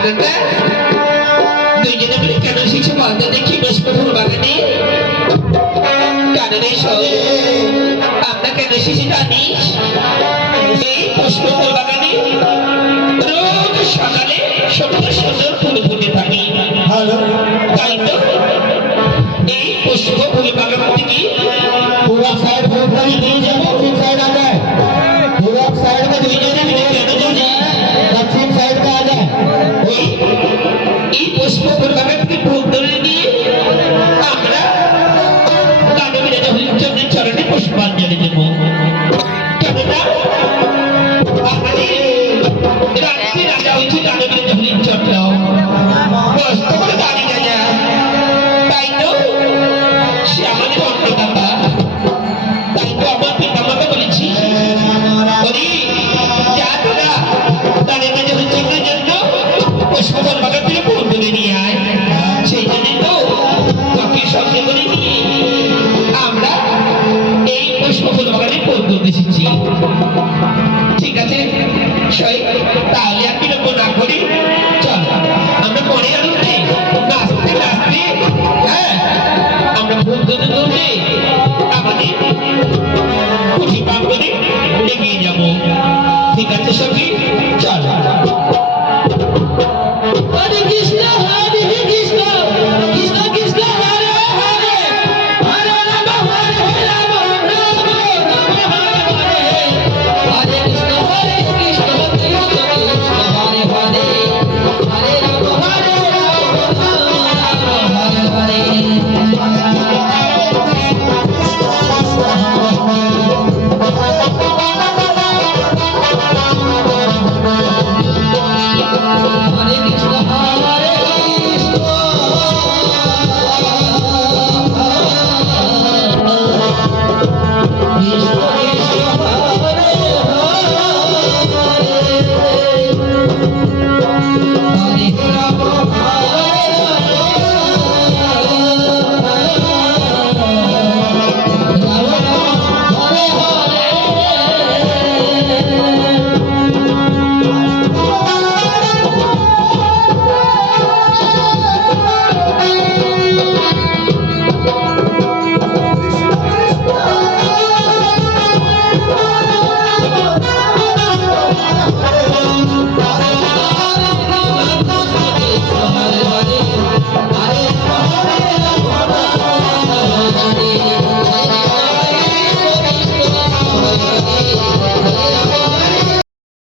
আপনারা দুইজনে মিলে কেন এসেছে বলতে দেখি পুষ্পফুল বাগানে? কারণ আমরা কেন এসেছি জানিস? এই পুষ্পফুল বাগানে রোজ সকালে সুন্দর সুন্দর ফুল ফুটে থাকে। তাই তো এই পুষ্পফুল বাগান থেকে पूरा साइड होता ही नहीं जब दक्षिण साइड आ जाए पूरा साइड में দুইজনে মিলে কেন যাচ্ছি? दक्षिण साइड में आ जाए এই পুষ্পফুল বাগান থেকে ফুল তুলে নিয়ে আমরা দানবীরা হরিশ্চন্দ্রের চরণে পুষ্পাঞ্জলি দেব। কেননা আমাদের রাজ্যে রাজা হয়েছে দানবীরা হরিশ্চন্দ্র, কষ্ট করে দাঁড়িয়ে রাজা। তাই তো সে আমাদের অন্নদাতা। তাই তো আমার পিতামাতা বলেছি, হরি যা তোরা দানবীরা হরিশ্চন্দ্রের জন্য পুষ্পফুল বাগান থেকে ফুল তুলে নিয়ে আয়। সেই জন্যই তো তোকে সঙ্গে করে নিয়ে আমরা এই পুষ্পফুল বাগানে ফুল তুলতে এসেছি। ঠিক আছে তাহলে আর বিলম্ব না করি চল আমরা পরে আনন্দে নাচতে নাচতে, হ্যাঁ আমরা ফুল তুলতে তুলতে আমাদের খুশি পাম করে এগিয়ে যাবো।